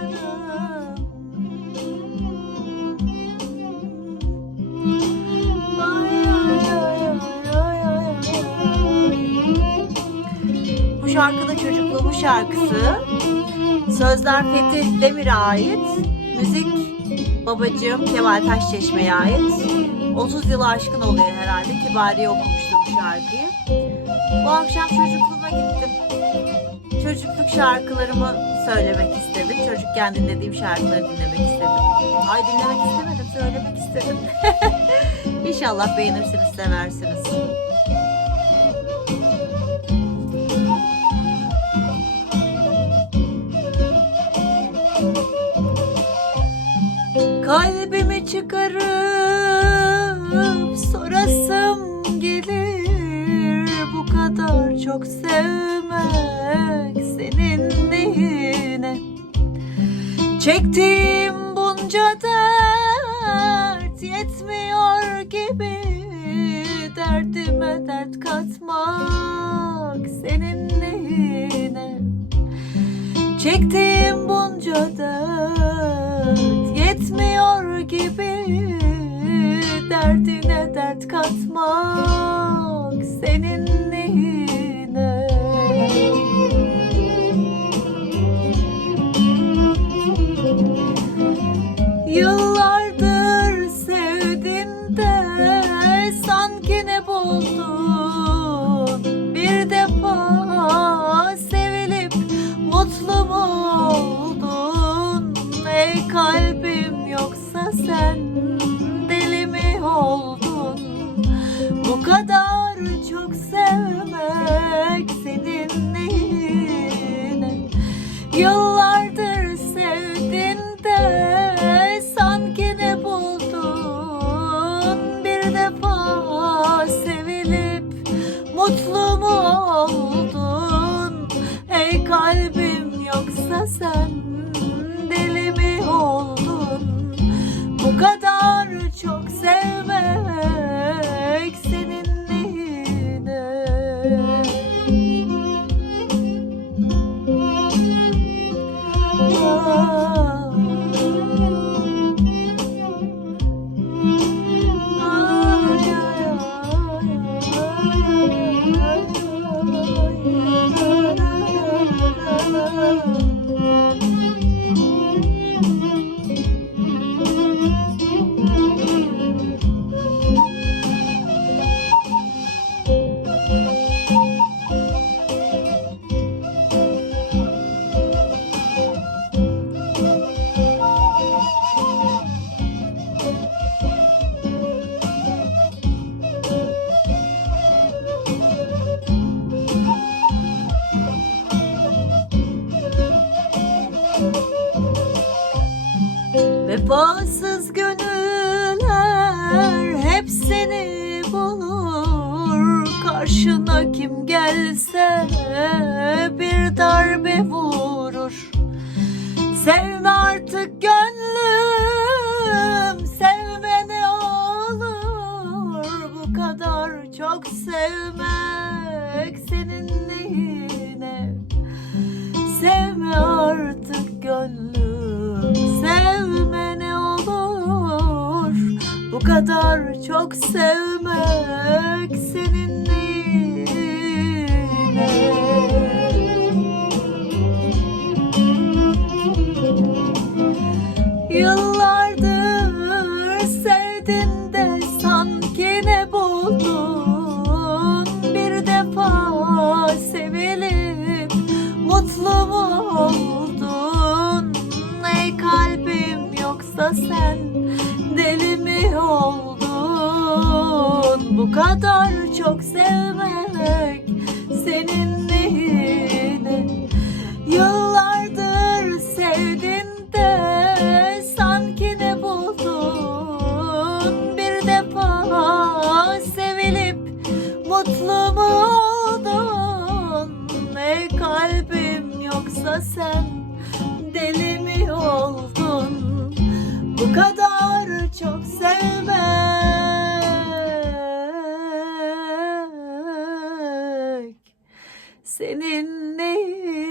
Bu şarkı da çocukluğumun şarkısı. Sözler Fethi Demir'e ait. Müzik babacığım Kemal Taşçeşme'ye ait. 30 yılı aşkın oluyor herhalde. Kibariye okumuştu bu şarkıyı. Bu akşam çocukluğuma gittim. Çocukluk şarkılarımı söylemek istedim. Çocukken dinlediğim şarkıları dinlemek istedim. Ay dinlemek istemedim, söylemek istedim. İnşallah beğenirsiniz, seversiniz. Kalbimi çıkarıp çok sevmek senin neyine? Çektiğim bunca dert yetmiyor gibi Derdime dert katmak senin neyine? Çektiğim bunca dert yetmiyor gibi Derdine dert katmak senin neyine Yıllardır sevdin de sanki ne buldun Bir defa sevilip mutlu mu oldun Ey kalbim yoksa sen deli mi oldun? Bu kadar çok sevmek sevmek Vefasız gönüller hep seni bulur. Karşına kim gelse bir darbe vurur. Sevme artık gönlüm sevme ne olur. Bu kadar çok sevmek senin neyine Sevme artık gönlüm kadar çok sevmek senin neyine Yıllardır sevdin de sanki ne buldun? Bir defa sevilip mutlu mu oldun? Ey kalbim yoksa sen çok sevmek senin neyine Yıllardır sevdin de sanki ne buldun? Bir defa sevilip mutlu mu oldun? Ey kalbim yoksa sen deli mi oldun? Bu kadar çok sevmek seninle.